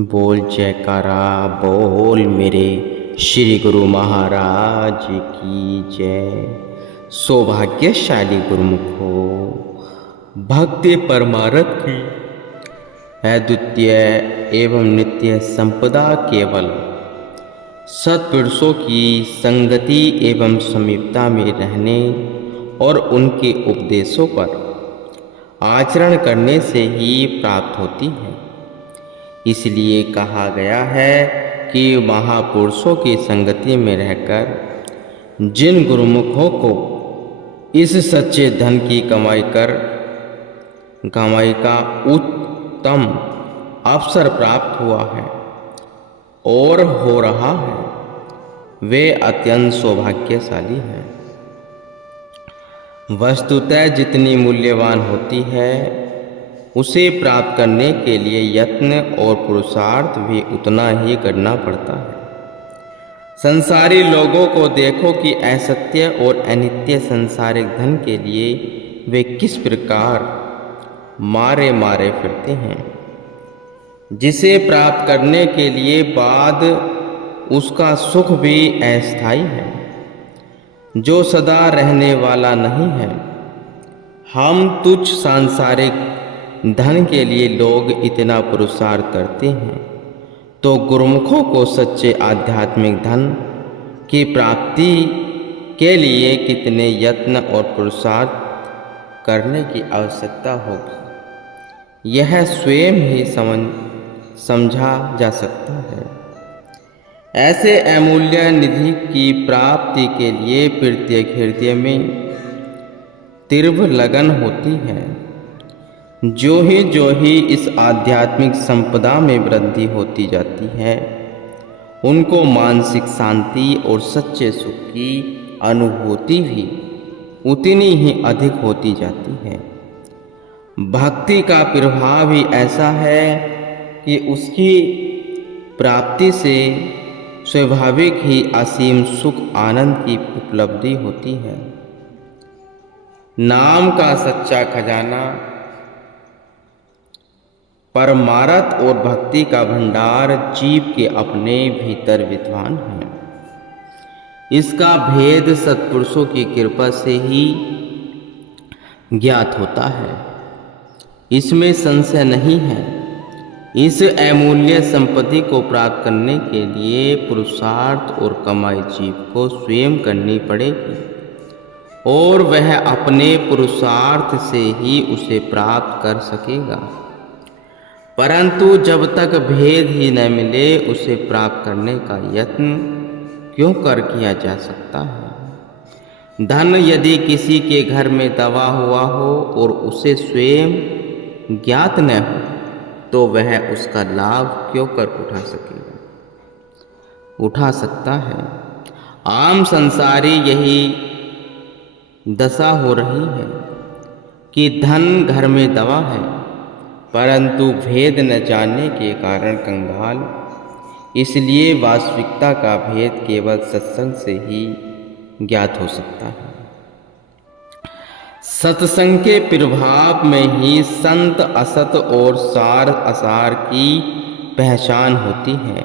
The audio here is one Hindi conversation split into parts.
बोल जयकारा बोल मेरे श्री गुरु महाराज की जय। सौभाग्यशाली गुरुमुखो भक्ति परमारथ की अद्वितीय एवं नित्य संपदा केवल सत्पुरुषों की संगति एवं समीपता में रहने और उनके उपदेशों पर आचरण करने से ही प्राप्त होती है। इसलिए कहा गया है कि महापुरुषों की संगति में रहकर जिन गुरुमुखों को इस सच्चे धन की कमाई का उत्तम अवसर प्राप्त हुआ है और हो रहा है, वे अत्यंत सौभाग्यशाली हैं। वस्तुतः जितनी मूल्यवान होती है उसे प्राप्त करने के लिए यत्न और पुरुषार्थ भी उतना ही करना पड़ता है। संसारी लोगों को देखो कि असत्य और अनित्य सांसारिक धन के लिए वे किस प्रकार मारे मारे फिरते हैं, जिसे प्राप्त करने के लिए बाद उसका सुख भी अस्थायी है, जो सदा रहने वाला नहीं है। हम तुच्छ सांसारिक धन के लिए लोग इतना पुरुषार्थ करते हैं, तो गुरुमुखों को सच्चे आध्यात्मिक धन की प्राप्ति के लिए कितने यत्न और पुरुषार्थ करने की आवश्यकता होगी, यह स्वयं ही समझा जा सकता है। ऐसे अमूल्य निधि की प्राप्ति के लिए प्रत्येक हृदय में तीव्र लगन होती है। जो ही इस आध्यात्मिक संपदा में वृद्धि होती जाती है, उनको मानसिक शांति और सच्चे सुख की अनुभूति भी उतनी ही अधिक होती जाती है। भक्ति का प्रभाव ही ऐसा है कि उसकी प्राप्ति से स्वाभाविक ही असीम सुख आनंद की उपलब्धि होती है। नाम का सच्चा खजाना परमार्थ और भक्ति का भंडार जीव के अपने भीतर विद्वान है। इसका भेद सत्पुरुषों की कृपा से ही ज्ञात होता है, इसमें संशय नहीं है। इस अमूल्य संपत्ति को प्राप्त करने के लिए पुरुषार्थ और कमाई जीव को स्वयं करनी पड़ेगी और वह अपने पुरुषार्थ से ही उसे प्राप्त कर सकेगा। परंतु जब तक भेद ही न मिले, उसे प्राप्त करने का यत्न क्यों कर किया जा सकता है। धन यदि किसी के घर में दबा हुआ हो और उसे स्वयं ज्ञात न हो, तो वह उसका लाभ क्यों कर उठा सकता है। आम संसारी यही दशा हो रही है कि धन घर में दबा है, परंतु भेद न जानने के कारण कंगाल। इसलिए वास्तविकता का भेद केवल सत्संग से ही ज्ञात हो सकता है। सत्संग के प्रभाव में ही संत असत और सार असार की पहचान होती है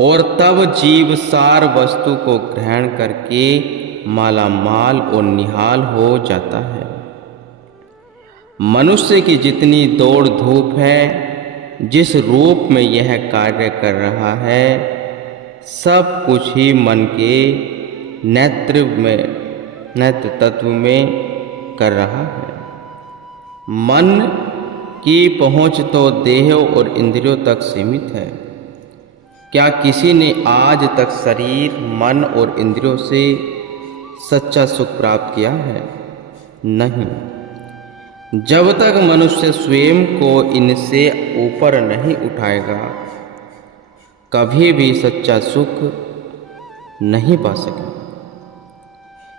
और तब जीव सार वस्तु को ग्रहण करके मालामाल और निहाल हो जाता है। मनुष्य की जितनी दौड़ धूप है, जिस रूप में यह कार्य कर रहा है, सब कुछ ही मन के नेत्र तत्व में कर रहा है। मन की पहुंच तो देह और इंद्रियों तक सीमित है। क्या किसी ने आज तक शरीर, मन और इंद्रियों से सच्चा सुख प्राप्त किया है? नहीं। जब तक मनुष्य स्वयं को इनसे ऊपर नहीं उठाएगा, कभी भी सच्चा सुख नहीं पा सकेगा।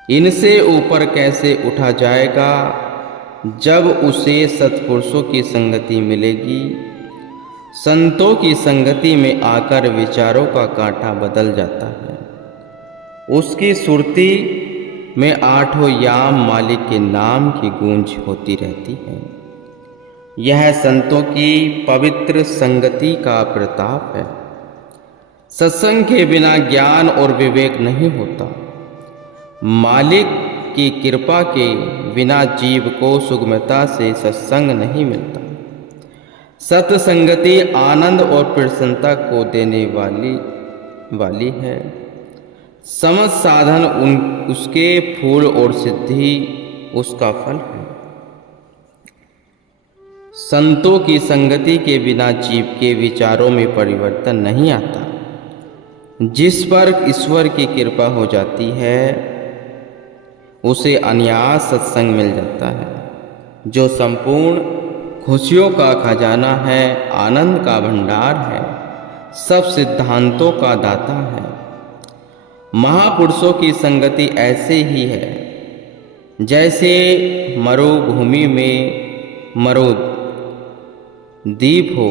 इनसे ऊपर कैसे उठा जाएगा? जब उसे सत्पुरुषों की संगति मिलेगी। संतों की संगति में आकर विचारों का कांटा बदल जाता है। उसकी सुरती में आठों याम मालिक के नाम की गूंज होती रहती है। यह संतों की पवित्र संगति का प्रताप है। सत्संग के बिना ज्ञान और विवेक नहीं होता। मालिक की कृपा के बिना जीव को सुगमता से सत्संग नहीं मिलता। सत्संगति आनंद और प्रसन्नता को देने वाली है। समस्त साधन उसके फूल और सिद्धि उसका फल है। संतों की संगति के बिना जीव के विचारों में परिवर्तन नहीं आता। जिस पर ईश्वर की कृपा हो जाती है उसे अनायास सत्संग मिल जाता है, जो संपूर्ण खुशियों का खजाना है, आनंद का भंडार है, सब सिद्धांतों का दाता है। महापुरुषों की संगति ऐसे ही है जैसे मरुभूमि में मरुद्वीप हो।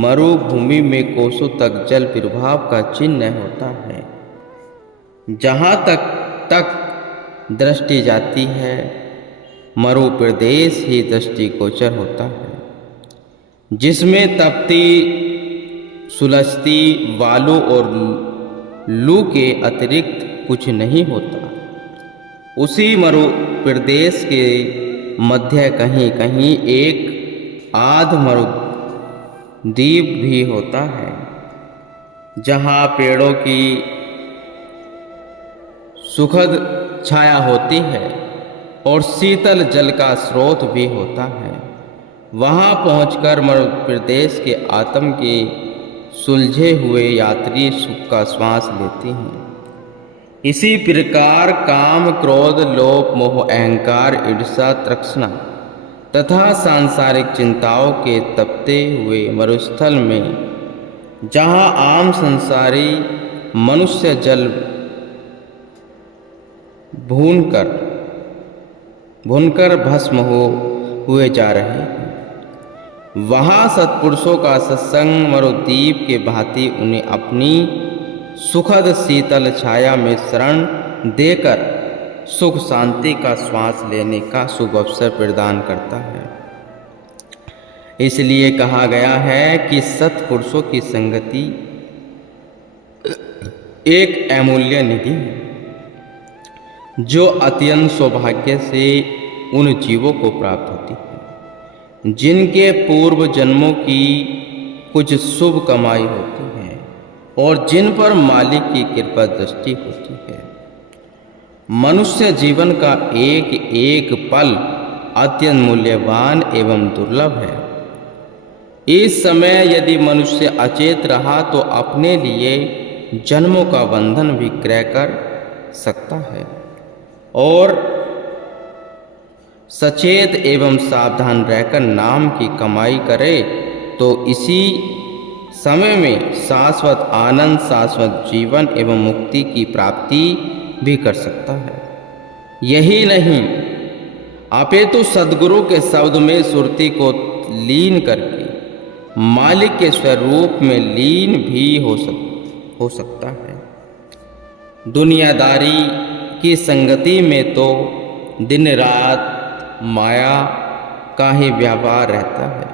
मरुभूमि में कोसों तक जल प्रभाव का चिन्ह होता है। जहाँ तक दृष्टि जाती है मरु प्रदेश ही दृष्टिगोचर होता है, जिसमें तपती सुलझती बालू और लू के अतिरिक्त कुछ नहीं होता। उसी मरु प्रदेश के मध्य कहीं कहीं एक आध मरुद्वीप भी होता है, जहाँ पेड़ों की सुखद छाया होती है और शीतल जल का स्रोत भी होता है। वहाँ पहुंचकर मरु प्रदेश के आत्म के सुलझे हुए यात्री सुख का श्वास लेते हैं। इसी प्रकार काम, क्रोध, लोभ, मोह, अहंकार, ईर्ष्या, तृष्णा तथा सांसारिक चिंताओं के तपते हुए मरुस्थल में जहाँ आम संसारी मनुष्य जल भूनकर भस्म हुए जा रहे हैं, वहाँ सत्पुरुषों का सत्संग मरुद्वीप के भांति उन्हें अपनी सुखद शीतल छाया में शरण देकर सुख शांति का श्वास लेने का शुभ अवसर प्रदान करता है। इसलिए कहा गया है कि सत्पुरुषों की संगति एक अमूल्य निधि है, जो अत्यंत सौभाग्य से उन जीवों को प्राप्त होती है जिनके पूर्व जन्मों की कुछ शुभ कमाई होती है और जिन पर मालिक की कृपा दृष्टि होती है। मनुष्य जीवन का एक एक पल अत्यंत मूल्यवान एवं दुर्लभ है। इस समय यदि मनुष्य अचेत रहा तो अपने लिए जन्मों का बंधन भी क्रय कर सकता है और सचेत एवं सावधान रहकर नाम की कमाई करे तो इसी समय में शाश्वत आनंद, शाश्वत जीवन एवं मुक्ति की प्राप्ति भी कर सकता है। यही नहीं अपितु सद्गुरु के शब्द में सुरती को लीन करके मालिक के स्वरूप में लीन भी हो सकता है। दुनियादारी की संगति में तो दिन रात माया का ही व्यापार रहता है,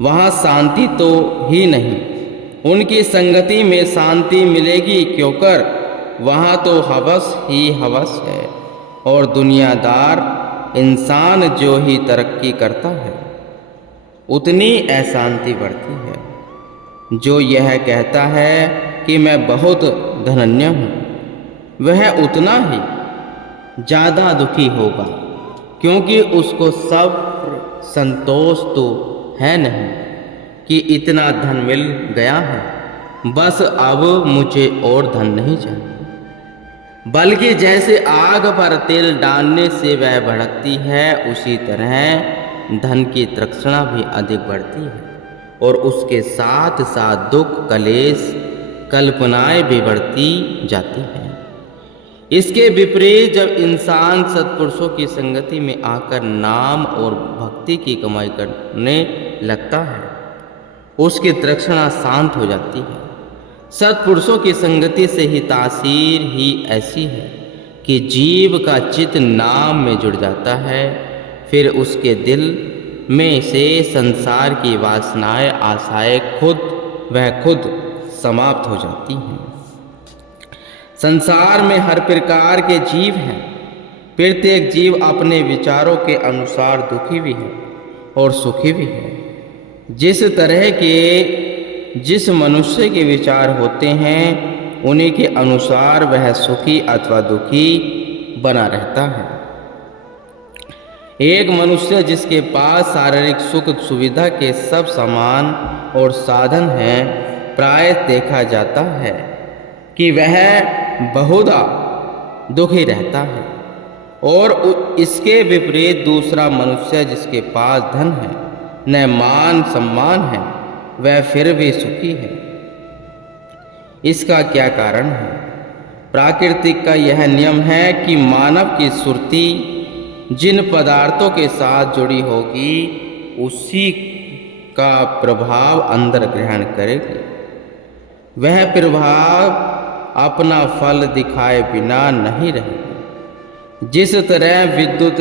वहाँ शांति तो ही नहीं। उनकी संगति में शांति मिलेगी क्योंकर वहाँ तो हवस ही हवस है और दुनियादार इंसान जो ही तरक्की करता है उतनी अशांति बढ़ती है। जो यह कहता है कि मैं बहुत धन्य हूँ वह उतना ही ज़्यादा दुखी होगा, क्योंकि उसको सब संतोष तो है नहीं कि इतना धन मिल गया है, बस अब मुझे और धन नहीं चाहिए। बल्कि जैसे आग पर तेल डालने से वह भड़कती है उसी तरह धन की तृष्णा भी अधिक बढ़ती है और उसके साथ साथ दुख, कलेश, कल्पनाएं भी बढ़ती जाती हैं। इसके विपरीत जब इंसान सत्पुरुषों की संगति में आकर नाम और भक्ति की कमाई करने लगता है उसकी तृष्णा शांत हो जाती है। सत्पुरुषों की संगति से ही तासीर ही ऐसी है कि जीव का चित्त नाम में जुड़ जाता है, फिर उसके दिल में से संसार की वासनाएं आशाएं खुद समाप्त हो जाती हैं। संसार में हर प्रकार के जीव हैं। प्रत्येक जीव अपने विचारों के अनुसार दुखी भी है और सुखी भी है। जिस तरह के जिस मनुष्य के विचार होते हैं उन्हीं के अनुसार वह सुखी अथवा दुखी बना रहता है। एक मनुष्य जिसके पास शारीरिक सुख सुविधा के सब सामान और साधन हैं, प्राय देखा जाता है कि वह बहुधा दुखी रहता है। और इसके विपरीत दूसरा मनुष्य जिसके पास धन है, न मान सम्मान है, वह फिर भी सुखी है। इसका क्या कारण है? प्राकृतिक का यह नियम है कि मानव की सुरती जिन पदार्थों के साथ जुड़ी होगी उसी का प्रभाव अंदर ग्रहण करेगी। वह प्रभाव अपना फल दिखाए बिना नहीं रहेगी। जिस तरह विद्युत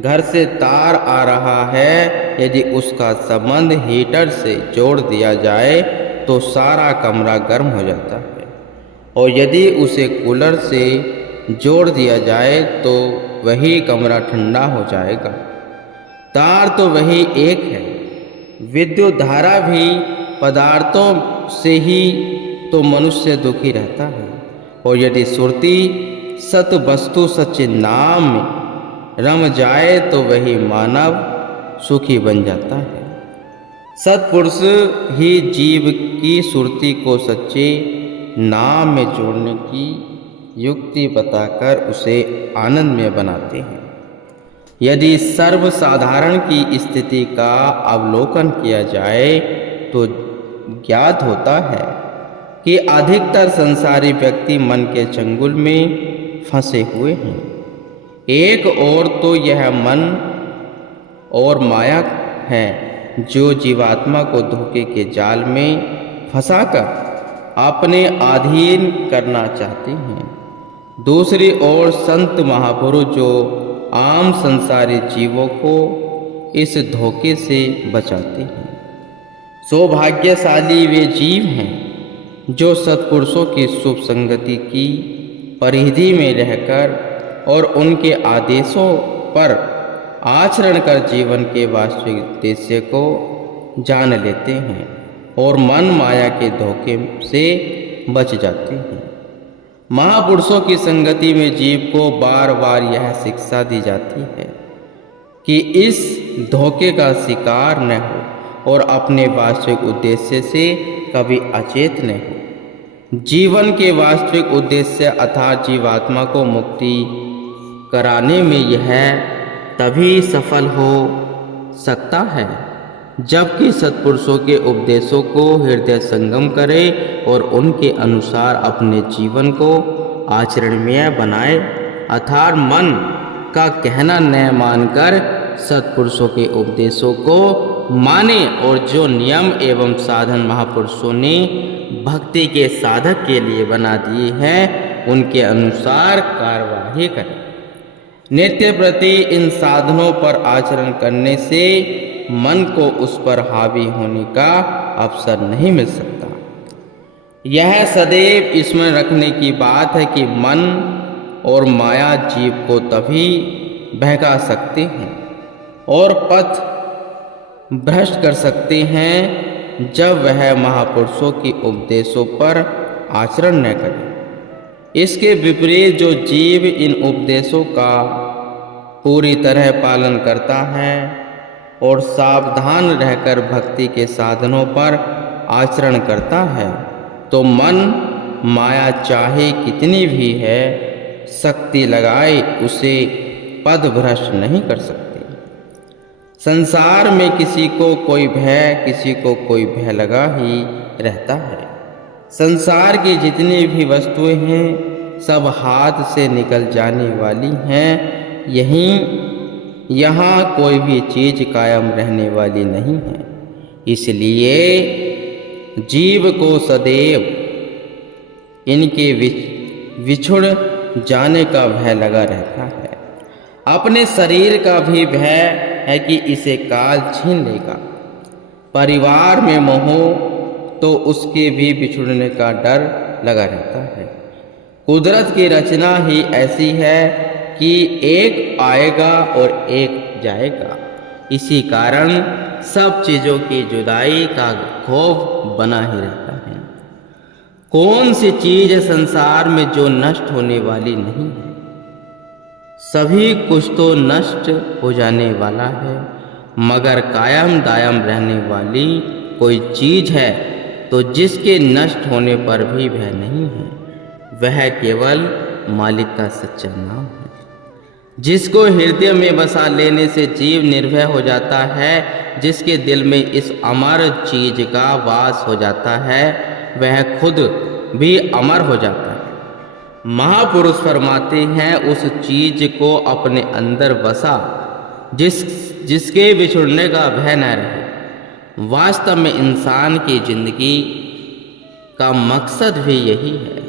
घर से तार आ रहा है, यदि उसका संबंध हीटर से जोड़ दिया जाए तो सारा कमरा गर्म हो जाता है, और यदि उसे कूलर से जोड़ दिया जाए तो वही कमरा ठंडा हो जाएगा। तार तो वही एक है। विद्युत धारा भी पदार्थों से ही तो मनुष्य दुखी रहता है, और यदि सुरती सत वस्तु सच्चे नाम में रम जाए तो वही मानव सुखी बन जाता है। सत्पुरुष ही जीव की सुरती को सच्चे नाम में जोड़ने की युक्ति बताकर उसे आनंद में बनाते हैं। यदि सर्वसाधारण की स्थिति का अवलोकन किया जाए तो ज्ञात होता है कि अधिकतर संसारी व्यक्ति मन के चंगुल में फंसे हुए हैं। एक और तो यह मन और माया है जो जीवात्मा को धोखे के जाल में फंसाकर अपने अधीन करना चाहते हैं। दूसरी ओर संत महापुरुष जो आम संसारी जीवों को इस धोखे से बचाते हैं। सौभाग्यशाली वे जीव हैं जो सत्पुरुषों की शुभ संगति की परिधि में रहकर और उनके आदेशों पर आचरण कर जीवन के वास्तविक उद्देश्य को जान लेते हैं और मन माया के धोखे से बच जाते हैं। महापुरुषों की संगति में जीव को बार बार यह शिक्षा दी जाती है कि इस धोखे का शिकार न हो और अपने वास्तविक उद्देश्य से कभी अचेत न हो। जीवन के वास्तविक उद्देश्य अर्थात जीवात्मा को मुक्ति कराने में यह तभी सफल हो सकता है जबकि सत्पुरुषों के उपदेशों को हृदय संगम करे और उनके अनुसार अपने जीवन को आचरणीय बनाए, अर्थात मन का कहना न मानकर सत्पुरुषों के उपदेशों को माने और जो नियम एवं साधन महापुरुषों ने भक्ति के साधक के लिए बना दिए हैं उनके अनुसार कार्यवाही करें। नित्य प्रति इन साधनों पर आचरण करने से मन को उस पर हावी होने का अवसर नहीं मिल सकता। यह सदैव स्मरण रखने की बात है कि मन और माया जीव को तभी बहका सकते हैं और पथ भ्रष्ट कर सकते हैं जब वह महापुरुषों के उपदेशों पर आचरण न करे। इसके विपरीत जो जीव इन उपदेशों का पूरी तरह पालन करता है और सावधान रहकर भक्ति के साधनों पर आचरण करता है तो मन माया चाहे कितनी भी है शक्ति लगाए उसे पथभ्रष्ट नहीं कर सकती। संसार में किसी को कोई भय लगा ही रहता है। संसार की जितनी भी वस्तुएं हैं सब हाथ से निकल जाने वाली हैं। यहाँ कोई भी चीज कायम रहने वाली नहीं है। इसलिए जीव को सदैव इनके विछुड़ जाने का भय लगा रहता है। अपने शरीर का भी भय है कि इसे काल छीन लेगा। परिवार में मोह तो उसके भी बिछुड़ने का डर लगा रहता है। कुदरत की रचना ही ऐसी है कि एक आएगा और एक जाएगा। इसी कारण सब चीज़ों की जुदाई का खौफ बना ही रहता है। कौन सी चीज़ है संसार में जो नष्ट होने वाली नहीं है? सभी कुछ तो नष्ट हो जाने वाला है, मगर कायम दायम रहने वाली कोई चीज़ है तो जिसके नष्ट होने पर भी वह नहीं है, वह केवल मालिक का सच्चा नाम है। जिसको हृदय में बसा लेने से जीव निर्भय हो जाता है, जिसके दिल में इस अमर चीज का वास हो जाता है, वह खुद भी अमर हो जाता है। महापुरुष फरमाते हैं, उस चीज को अपने अंदर बसा जिसके बिछुड़ने का भय न रहे। वास्तव में इंसान की जिंदगी का मकसद भी यही है।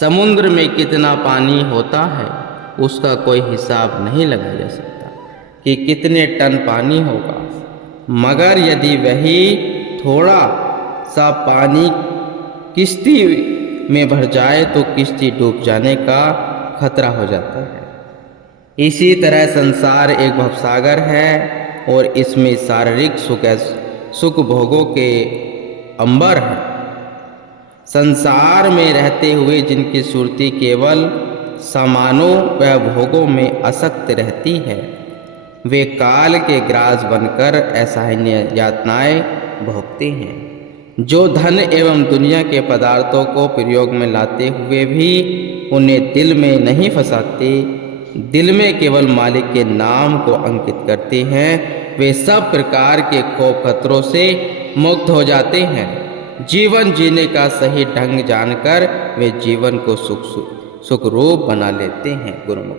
समुद्र में कितना पानी होता है उसका कोई हिसाब नहीं लगाया जा सकता कि कितने टन पानी होगा, मगर यदि वही थोड़ा सा पानी किश्ती में भर जाए तो किश्ती डूब जाने का खतरा हो जाता है। इसी तरह संसार एक भवसागर है और इसमें शारीरिक सुख भोगों के अंबर है। संसार में रहते हुए जिनकी सुरती केवल सामानों व भोगों में आसक्त रहती है, वे काल के ग्रास बनकर असहनीय यातनाएं भोगते हैं। जो धन एवं दुनिया के पदार्थों को प्रयोग में लाते हुए भी उन्हें दिल में नहीं फंसाते, दिल में केवल मालिक के नाम को अंकित करते हैं, वे सब प्रकार के खौफ खतरों से मुक्त हो जाते हैं। जीवन जीने का सही ढंग जानकर वे जीवन को सुखरूप बना लेते हैं। गुरुमुख।